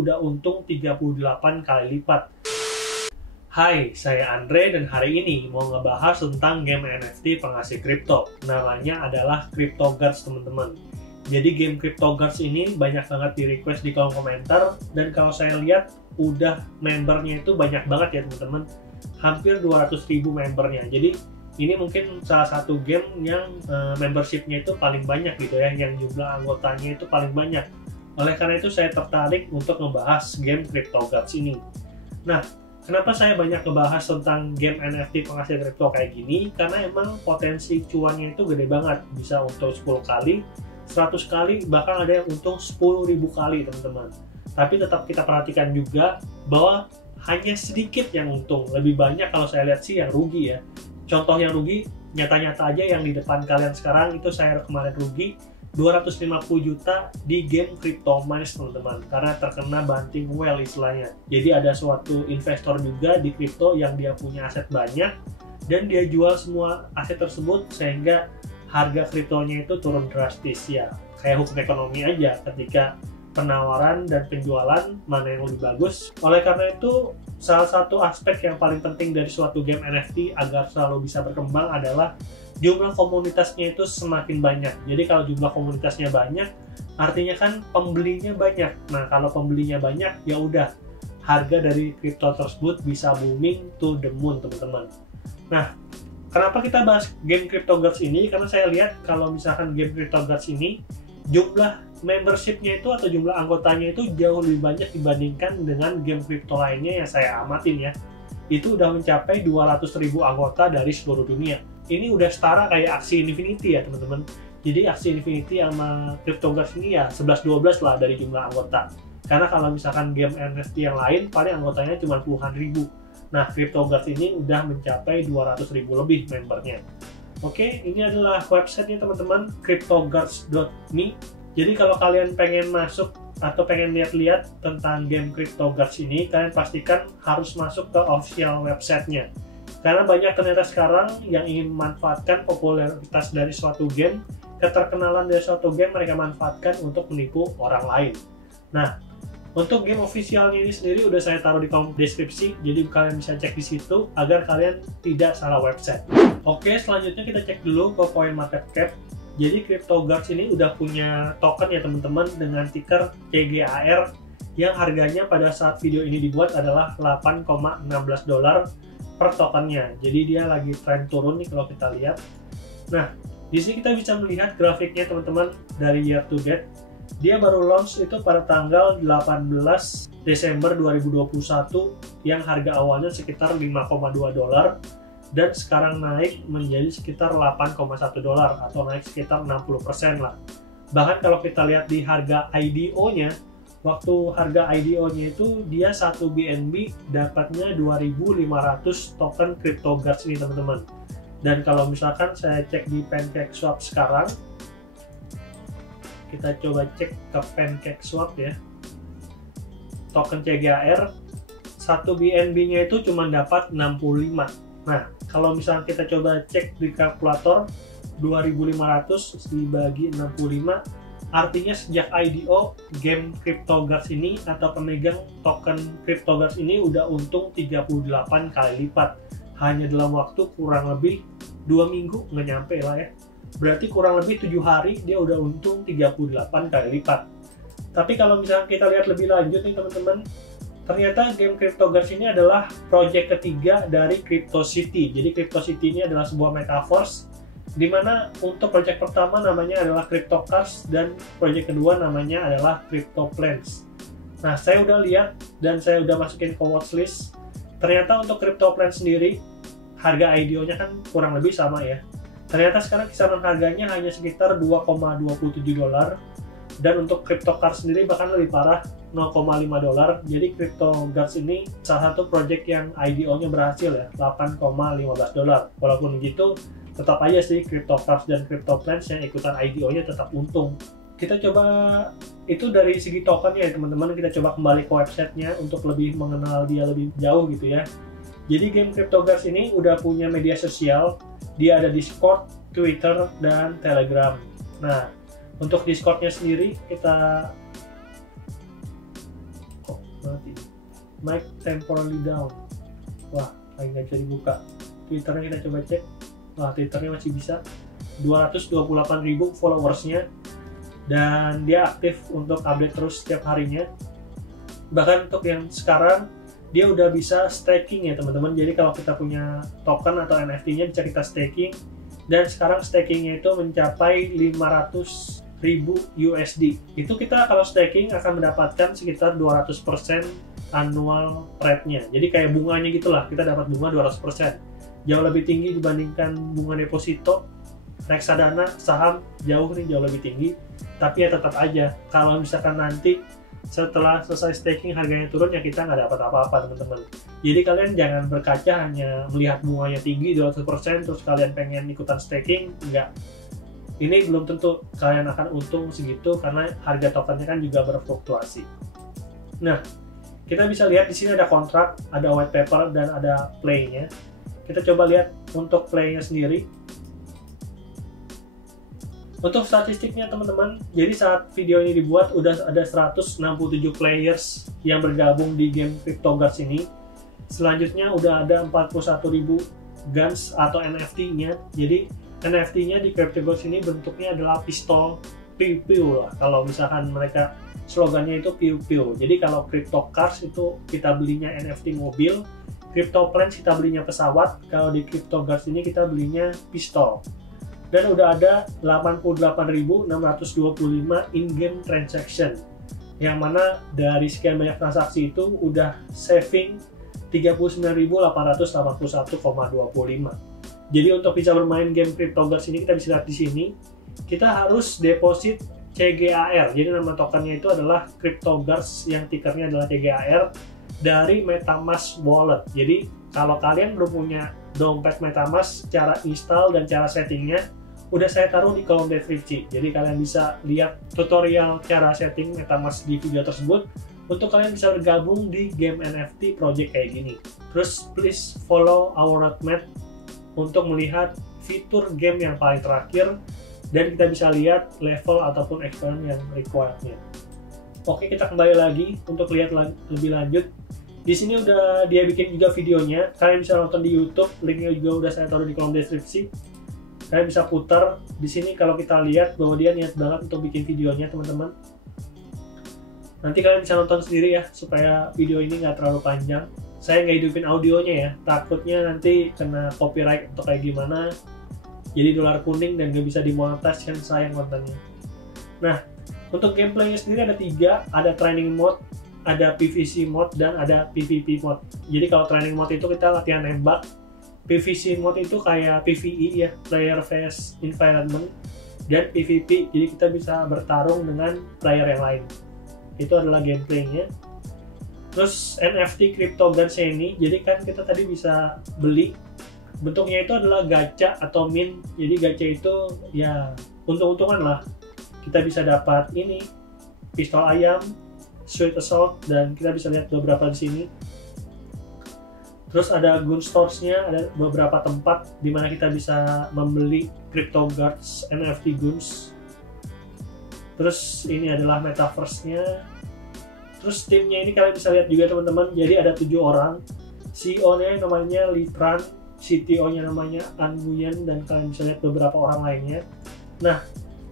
udah untung 38 kali lipat. Hai, saya Andre dan hari ini mau ngebahas tentang game NFT penghasil kripto. Namanya adalah CryptoGuards, teman-teman. Jadi game CryptoGuards ini banyak banget di request di kolom komentar, dan kalau saya lihat udah membernya itu banyak banget ya teman-teman. Hampir 200.000 membernya. Jadi ini mungkin salah satu game yang membershipnya itu paling banyak gitu ya, yang jumlah anggotanya itu paling banyak. Oleh karena itu saya tertarik untuk membahas game CryptoGuards ini. Nah, kenapa saya banyak ngebahas tentang game NFT penghasil kripto kayak gini? Karena emang potensi cuannya itu gede banget. Bisa untung 10 kali, 100 kali, bahkan ada yang untung 10.000 kali teman-teman. Tapi tetap kita perhatikan juga bahwa hanya sedikit yang untung. Lebih banyak kalau saya lihat sih yang rugi ya. Contoh yang rugi, nyata-nyata aja yang di depan kalian sekarang itu saya kemarin rugi 250 juta di game CryptoMines teman-teman, karena terkena banting well istilahnya. Jadi ada suatu investor juga di kripto yang dia punya aset banyak dan dia jual semua aset tersebut sehingga harga kriptonya itu turun drastis ya. Kayak hukum ekonomi aja, ketika penawaran dan penjualan mana yang lebih bagus. Oleh karena itu, salah satu aspek yang paling penting dari suatu game NFT agar selalu bisa berkembang adalah jumlah komunitasnya itu semakin banyak. Jadi kalau jumlah komunitasnya banyak, artinya kan pembelinya banyak. Nah, kalau pembelinya banyak, ya udah harga dari kripto tersebut bisa booming to the moon, teman-teman. Nah, kenapa kita bahas game CryptoGuards ini? Karena saya lihat kalau misalkan game CryptoGuards ini jumlah membershipnya itu atau jumlah anggotanya itu jauh lebih banyak dibandingkan dengan game kripto lainnya yang saya amatin ya. Itu udah mencapai 200.000 anggota dari seluruh dunia. Ini udah setara kayak aksi Infinity ya teman-teman. Jadi aksi Infinity sama CryptoGuards ini ya 11-12 lah dari jumlah anggota. Karena kalau misalkan game NFT yang lain paling anggotanya cuma puluhan ribu. Nah, CryptoGuards ini udah mencapai 200.000 lebih membernya. Oke, ini adalah websitenya teman-teman, cryptoguards.me. Jadi kalau kalian pengen masuk atau pengen lihat-lihat tentang game CryptoGuards ini, kalian pastikan harus masuk ke official websitenya. Karena banyak ternyata sekarang yang ingin memanfaatkan popularitas dari suatu game, keterkenalan dari suatu game mereka manfaatkan untuk menipu orang lain. Nah, untuk game officialnya ini sendiri udah saya taruh di kolom deskripsi, jadi kalian bisa cek di situ agar kalian tidak salah website. Oke, selanjutnya kita cek dulu ke CoinMarketCap. Jadi CryptoGuards ini udah punya token ya teman-teman dengan ticker CGAR yang harganya pada saat video ini dibuat adalah $8,16 per tokennya. Jadi dia lagi tren turun nih kalau kita lihat. Nah, di sini kita bisa melihat grafiknya teman-teman dari year to date. Dia baru launch itu pada tanggal 18 Desember 2021 yang harga awalnya sekitar $5,2 dan sekarang naik menjadi sekitar $8,1 atau naik sekitar 60% lah. Bahkan kalau kita lihat di harga IDO-nya, waktu harga IDO-nya itu dia 1 BNB dapatnya 2.500 token CryptoGuards ini teman-teman. Dan kalau misalkan saya cek di PancakeSwap sekarang, kita coba cek ke PancakeSwap ya. Token CGAR 1 BNB-nya itu cuma dapat 65. Nah, kalau misalnya kita coba cek di kalkulator 2.500 dibagi 65, artinya sejak IDO game CryptoGuards ini atau pemegang token CryptoGuards ini udah untung 38 kali lipat hanya dalam waktu kurang lebih 2 minggu, nggak nyampe lah ya. Berarti kurang lebih 7 hari dia udah untung 38 kali lipat. Tapi kalau misalnya kita lihat lebih lanjut nih teman-teman, ternyata game CryptoGuards ini adalah project ketiga dari CryptoCity. Jadi CryptoCity ini adalah sebuah metaverse di mana untuk project pertama namanya adalah CryptoCars dan project kedua namanya adalah CryptoPlans. Nah, saya udah lihat dan saya udah masukin ke watchlist. Ternyata untuk CryptoPlans sendiri harga IDO-nya kan kurang lebih sama ya. Ternyata sekarang kisaran harganya hanya sekitar $2,27 dan untuk CryptoCars sendiri bahkan lebih parah, $0,5. Jadi CryptoGuards ini salah satu project yang IDO-nya berhasil ya, $8,15. Walaupun begitu, tetap aja sih CryptoCars dan CryptoPlans yang ikutan IDO-nya tetap untung. Kita coba itu dari segi tokennya ya teman-teman, kita coba kembali ke websitenya untuk lebih mengenal dia lebih jauh gitu ya. Jadi game CryptoGuards ini udah punya media sosial, dia ada Discord, Twitter, dan Telegram. Nah, untuk Discordnya sendiri kita banget ini. Mic temporarily down. Wah, lagi nggak bisa dibuka. Twitternya kita coba cek. Wah, Twitternya masih bisa. 228.000 followersnya, dan dia aktif untuk update terus setiap harinya. Bahkan untuk yang sekarang dia udah bisa staking ya teman-teman. Jadi kalau kita punya token atau NFT-nya bisa kita staking, dan sekarang stakingnya itu mencapai 500.000 USD. Itu kita kalau staking akan mendapatkan sekitar 200% annual rate-nya. Jadi kayak bunganya gitulah, kita dapat bunga 200%. Jauh lebih tinggi dibandingkan bunga deposito. Reksadana, saham jauh lebih tinggi. Tapi ya tetap aja, kalau misalkan nanti setelah selesai staking harganya turun, ya kita nggak dapat apa-apa teman-teman. Jadi kalian jangan berkaca hanya melihat bunganya tinggi 200% terus kalian pengen ikutan staking. Enggak, ini belum tentu kalian akan untung segitu karena harga tokennya kan juga berfluktuasi. Nah, kita bisa lihat di sini ada kontrak, ada white paper, dan ada play-nya. Kita coba lihat untuk play-nya sendiri. Untuk statistiknya teman-teman, jadi saat video ini dibuat udah ada 167 players yang bergabung di game CryptoGuards ini. Selanjutnya udah ada 41.000 guns atau NFT-nya. Jadi NFT-nya di CryptoGuards ini bentuknya adalah pistol piu-piu lah. Kalau misalkan mereka slogannya itu piu-piu. Jadi kalau CryptoCars itu kita belinya NFT mobil, CryptoPlans kita belinya pesawat, kalau di CryptoGuards ini kita belinya pistol. Dan udah ada 88.625 in-game transaction, yang mana dari sekian banyak transaksi itu udah saving 39.881,25. Jadi untuk bisa bermain game CryptoGuards ini kita bisa lihat di sini, kita harus deposit CGAR. Jadi nama tokennya itu adalah CryptoGuards yang tickernya adalah CGAR dari MetaMask Wallet. Jadi kalau kalian belum punya dompet MetaMask, cara install dan cara settingnya udah saya taruh di kolom deskripsi. Jadi kalian bisa lihat tutorial cara setting MetaMask di video tersebut untuk kalian bisa bergabung di game NFT project kayak gini. Terus please follow our roadmap untuk melihat fitur game yang paling terakhir, dan kita bisa lihat level ataupun experience yang required-nya. Oke, kita kembali lagi untuk lihat lebih lanjut. Di sini udah dia bikin juga videonya. Kalian bisa nonton di YouTube, linknya juga udah saya taruh di kolom deskripsi. Kalian bisa putar di sini kalau kita lihat bahwa dia niat banget untuk bikin videonya teman-teman. Nanti kalian bisa nonton sendiri ya, supaya video ini nggak terlalu panjang. Saya nggak hidupin audionya ya, takutnya nanti kena copyright atau kayak gimana. Jadi dolar kuning dan nggak bisa dimonetize, kan sayang kontennya. Nah, untuk gameplaynya sendiri ada 3, ada training mode, ada PVC mode, dan ada PvP mode. Jadi kalau training mode itu kita latihan nembak, PVC mode itu kayak PvE ya, player vs environment, dan PvP, jadi kita bisa bertarung dengan player yang lain. Itu adalah gameplaynya. Terus NFT CryptoGuards ini, jadi kan kita tadi bisa beli, bentuknya itu adalah gacha atau mint. Jadi gacha itu ya untung-untungan lah. Kita bisa dapat ini pistol ayam, sweet assault, dan kita bisa lihat beberapa di sini. Terus ada gun stores-nya, ada beberapa tempat di mana kita bisa membeli CryptoGuards NFT guns. Terus ini adalah metaverse-nya. Terus timnya ini kalian bisa lihat juga teman-teman. Jadi ada 7 orang. CEO-nya namanya Litran, CTO-nya namanya An Nguyen, dan kalian bisa lihat beberapa orang lainnya. Nah,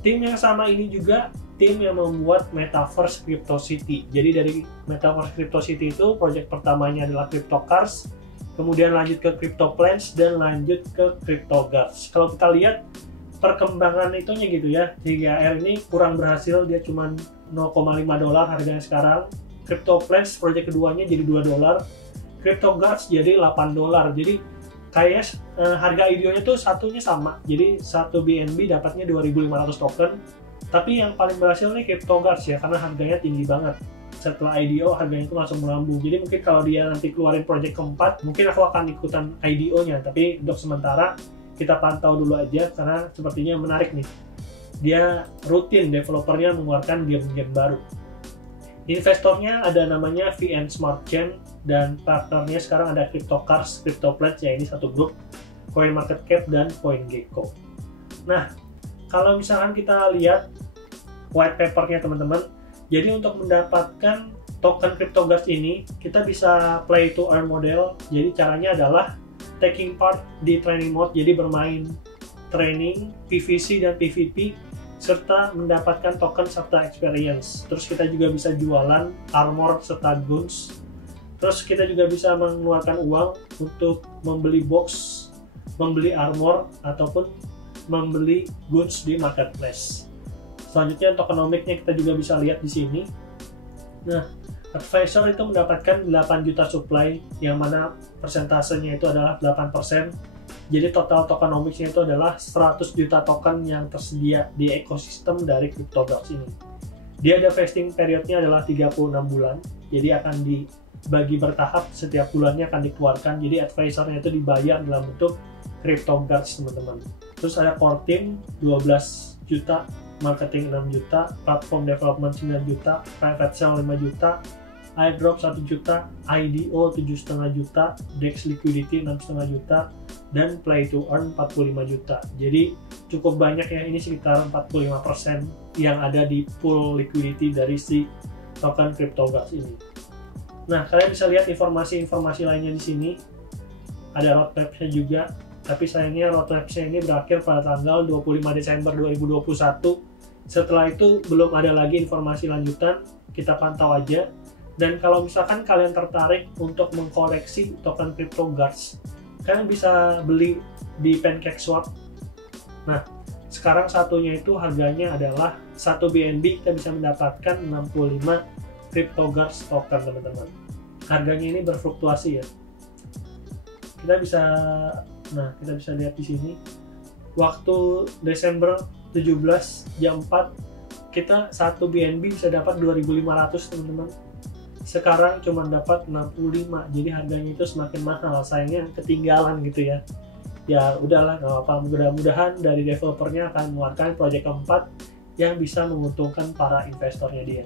tim yang sama ini juga tim yang membuat Metaverse Crypto City. Jadi dari Metaverse Crypto City itu project pertamanya adalah CryptoCars, kemudian lanjut ke CryptoPlans, dan lanjut ke CryptoGuards. Kalau kita lihat perkembangan itunya gitu ya, CGAR ini kurang berhasil, dia cuma $0,5 harganya sekarang. CryptoPlans project keduanya jadi $2, CryptoGuards jadi $8. Jadi kayak harga IDO-nya tuh satunya sama, jadi satu BNB dapatnya 2.500 token. Tapi yang paling berhasil nih CryptoGuards ya, karena harganya tinggi banget. Setelah IDO harganya itu langsung melambung. Jadi mungkin kalau dia nanti keluarin project keempat, mungkin aku akan ikutan IDO-nya. Tapi untuk sementara kita pantau dulu aja karena sepertinya menarik nih. Dia rutin developernya mengeluarkan game-game baru. Investornya ada namanya VN Smart Chain, dan partnernya sekarang ada CryptoCars, CryptoPlans, ya ini satu grup, CoinMarketCap, dan CoinGecko. Nah, kalau misalkan kita lihat white paper-nya teman-teman, jadi untuk mendapatkan token CryptoGuards ini kita bisa play to earn model. Jadi caranya adalah taking part di training mode, jadi bermain training, PVC dan PVP, serta mendapatkan token serta experience. Terus kita juga bisa jualan armor serta guns. Terus kita juga bisa mengeluarkan uang untuk membeli box, membeli armor, ataupun membeli goods di marketplace. Selanjutnya tokenomics-nya kita juga bisa lihat di sini. Nah, advisor itu mendapatkan 8 juta supply, yang mana persentasenya itu adalah 8%. Jadi total tokenomics-nya itu adalah 100 juta token yang tersedia di ekosistem dari CryptoGuards ini. Dia ada vesting periodnya adalah 36 bulan, jadi akan dibagi bertahap, setiap bulannya akan dikeluarkan. Jadi advisornya itu dibayar dalam bentuk CryptoGuards, teman-teman. Terus ada core team 12 juta, marketing 6 juta, platform development 9 juta, private sale 5 juta, airdrop 1 juta, IDO 7,5 juta, DEX liquidity 6,5 juta, dan play to earn 45 juta. Jadi cukup banyak ya, ini sekitar 45% yang ada di pool liquidity dari si token CryptoGuards ini. Nah, kalian bisa lihat informasi-informasi lainnya di sini. Ada roadmap-nya juga, tapi sayangnya roadmap-nya ini berakhir pada tanggal 25 Desember 2021. Setelah itu belum ada lagi informasi lanjutan, kita pantau aja. Dan kalau misalkan kalian tertarik untuk mengkoleksi token CryptoGuards, kalian bisa beli di PancakeSwap. Nah, sekarang satunya itu harganya adalah 1 BNB, kita bisa mendapatkan 65 CryptoGuards token, teman-teman. Harganya ini berfluktuasi ya. Kita bisa lihat di sini. Waktu Desember 17 jam 4, kita 1 BNB bisa dapat 2.500, teman-teman. Sekarang cuma dapat 65, jadi harganya itu semakin mahal. Sayangnya ketinggalan gitu ya. Ya udahlah, nggak apa-apa. Mudah-mudahan dari developernya akan mengeluarkan project keempat yang bisa menguntungkan para investornya dia.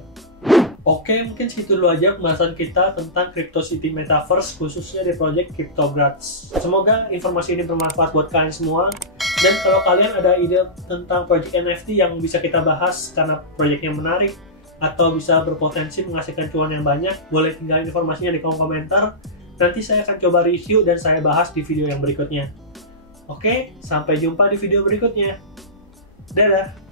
Oke, mungkin segitu dulu aja pembahasan kita tentang Crypto City Metaverse, khususnya di project CryptoGuards. Semoga informasi ini bermanfaat buat kalian semua. Dan kalau kalian ada ide tentang project NFT yang bisa kita bahas karena projectnya menarik atau bisa berpotensi menghasilkan cuan yang banyak, boleh tinggalin informasinya di kolom komentar. Nanti saya akan coba review dan saya bahas di video yang berikutnya. Oke, sampai jumpa di video berikutnya. Dadah!